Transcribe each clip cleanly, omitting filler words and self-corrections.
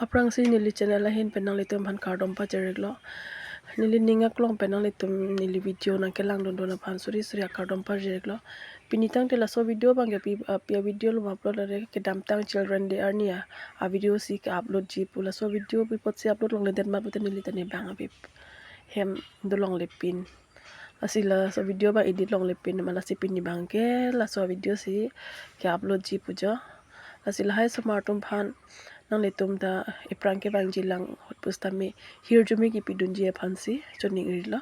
Aprang si nili channel lahin penang litum han kardom pa jereglo nili ninga klong penang litum nili video nang kelang dondo na pan suri suri kardom pa jereglo pinitang tela so video bang ya video lo upload are ke damtang children day arnia a video si ke upload ji pula so video bipot si upload long leden mat buten nili tane bang abip hem dolong lepin asila so video ba edit long lepin mala si pin ni bangke la so video si ke upload ji puja asila hai smartum phan nang letum da iprang ke bang jilang hotpustami hirjumi ki pidunji phansi choning rila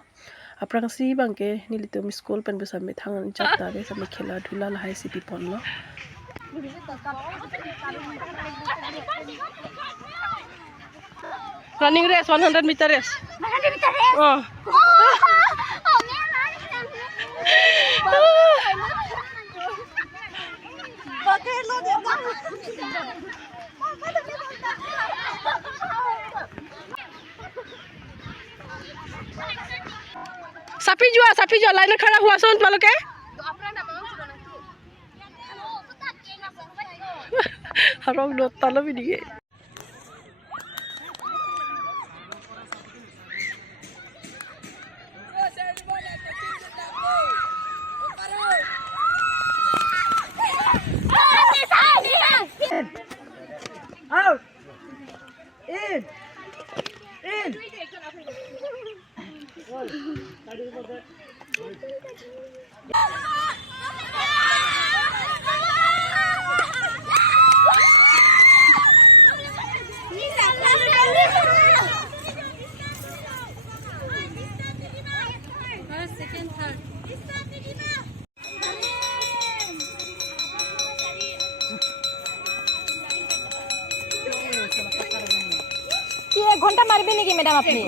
aprang si bang ke nilitum school pen busami thangan chapta be sami khela dhula lahai si pipon lo running race 100 meter race 100 meter race oh sapi jua line खड़ा हुआ सुन तुम लोग के harong do talo bi dige out in second third কি 1 ঘন্টা মারবে নাকি madam আপনি